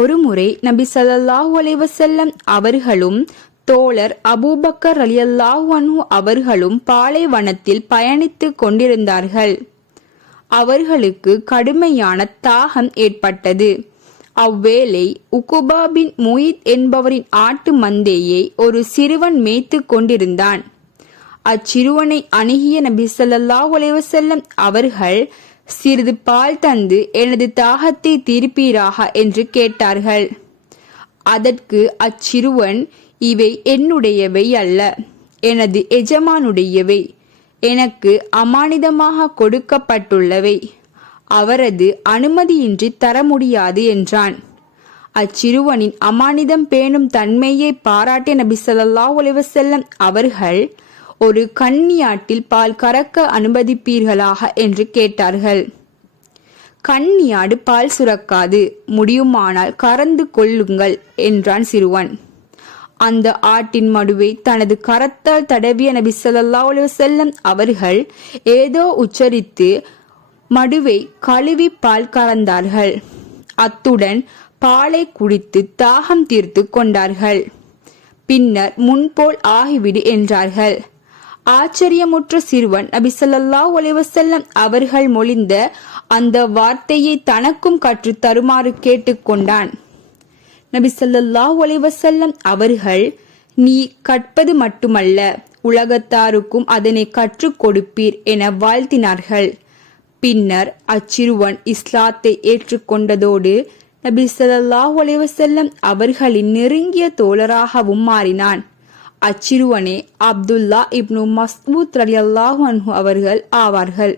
ஒருமுறை நபி ஸல்லல்லாஹு அலைவசல்லம் அவர்களும் தோழர் அபூபக்கர் அலியல்லாஹ் அன்ஹு அவர்களும் பாலைவனத்தில் பயணித்துக் கொண்டிருந்தார்கள். அவர்களுக்கு கடுமையான தாகம் ஏற்பட்டது. அவ்வேளை உகுபா பின் முயித் என்பவரின் ஆட்டு மந்தையை ஒரு சிறுவன் மேய்த்துக் கொண்டிருந்தான். அச்சிறுவனை அணுகிய நபி சல்லாஹ் அலைவசல்லம் அவர்கள் சிறிது பால் தந்து எனது தாகத்தை தீர்ப்பீராக என்று கேட்டார்கள். அதற்கு அச்சிறுவன் இவை என்னுடையவை அல்ல எனது எஜமானுடையவை எனக்கு அமானிதமாக கொடுக்கப்பட்டுள்ளவை அவரது அனுமதியின்றி தர முடியாது என்றான். அச்சிறுவனின் அமானிதம் பேணும் தன்மையை பாராட்டிய நபி ஸல்லல்லாஹு அலைஹி அவர்கள் ஒரு கண்ணியாட்டில் பால் கறக்க அனுமதிப்பீர்களாக என்று கேட்டார்கள். கண்ணியாடு பால் சுரக்காது முடியுமானால் கறந்து கொள்ளுங்கள் என்றான் சிறுவன். அந்த ஆட்டின் மடுவை தனது கரத்தால் தடவிய நபி ஸல்லல்லாஹு அவர்கள் ஏதோ உச்சரித்து மடுவை கழுவி பால் கறந்தார்கள். அத்துடன் பாலை குடித்து தாகம் தீர்த்து கொண்டார்கள். பின்னர் முன்போல் ஆகிவிடு என்றார்கள். ஆச்சரியமுற்ற சிறுவன் நபிசல்லா ஒலிவசல்லம் அவர்கள் மொழிந்த அந்த வார்த்தையை தனக்கும் கற்றுத் தருமாறு கேட்டுக்கொண்டான் நபிசல்லா ஒலிவசல்லம் அவர்கள் நீ கற்பது மட்டுமல்ல உலகத்தாருக்கும் அதனை கற்றுக் கொடுப்பீர் என வாழ்த்தினார்கள். பின்னர் அச்சிறுவன் இஸ்லாத்தை ஏற்றுக்கொண்டதோடு நபி ஸல்லல்லாஹு அலைஹி அவர்களின் நெருங்கிய தோழராகவும் மாறினான். அச்சிறுவனே அப்துல்லா இப்னு மஸ்பூத் ரலியல்லாஹு அன்ஹு அவர்கள் ஆவார்கள்.